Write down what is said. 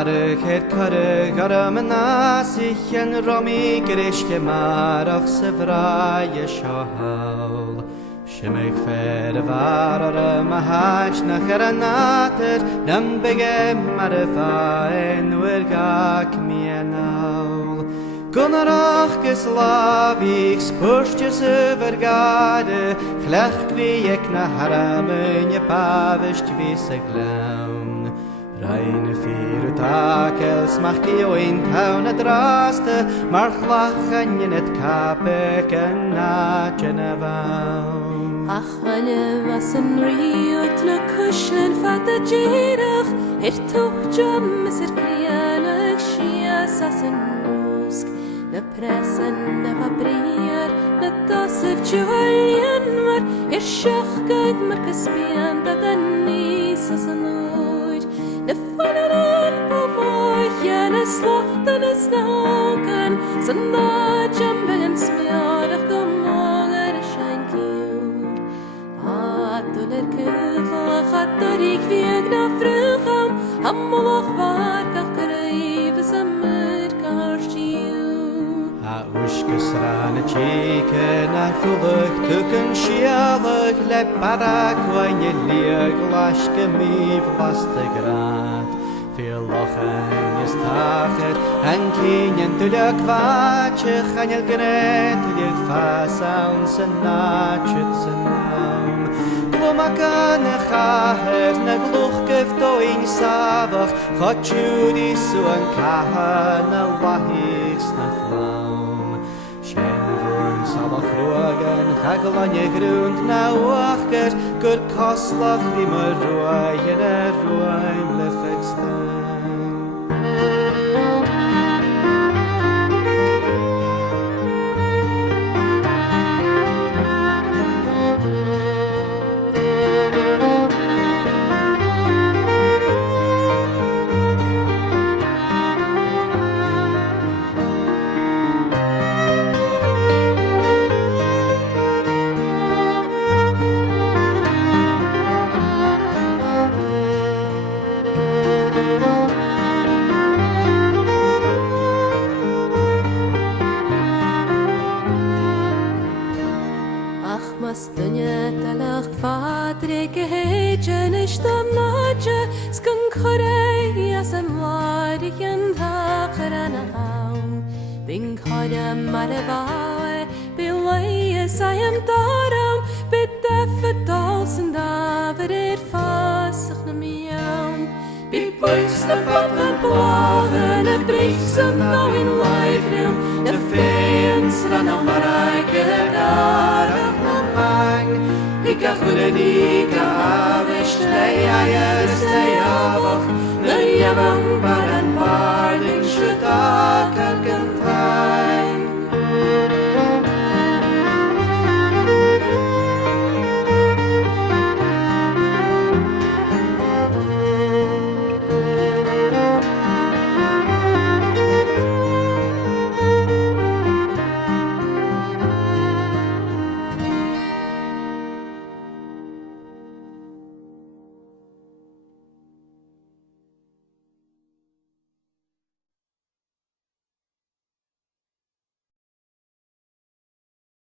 Marach het carreg ar am nasich en romi grischke marach se vraie schaal. Shimig fer var ar am hach nach er nater nam begem ar vaen wer gak mienal. Gunarach geslavik spurstjes overgade, glecht wie ik na haramen je pavest wie se glaun. Reine vier takels mag je in taune draste, maar lachen je net kapek en naadje na waun. Ach, wanneer was een riot na kushlen fatte girach, toch jam is krianig shias as een rusk. Na pressen, na fabrier, na tasif tjuvaljen var, shachgait mar kaspian dat en nis as een oid. Na fallen aan på vojen, na slachten is naken, sanna jambegen smjarig de mager schenkjur. Atuler kuchel, chattorik viegna frucham, hamolach varkach kareives amur karstjur. Ushkes rane tjeke na chulach tukken schielig, le parak wanneer lieg laske mi vlaste graad. Veel lachen is taget, en kinjen tulle kwaadje, ganjel gret, lieg fasaun se naadjet se naam. Glomakan e chaher, na gluchgef do in savach, chot judi su an kaha na lahigs na flaam. Salach roagen, chaglan je grunt na wachgers, gur koslach die me roaien roaim lefekstan. Mastunya talach fatrike hejen ishtam nache skun khore yasam wariyan thakrana haum bin khara marvae bilay sayam taram bitafetalsen daver fasig na miam bi boys na patna blagen na briefsam now in life now the fans run on maraike Ik ga goede die ga avond, stay avond, nee je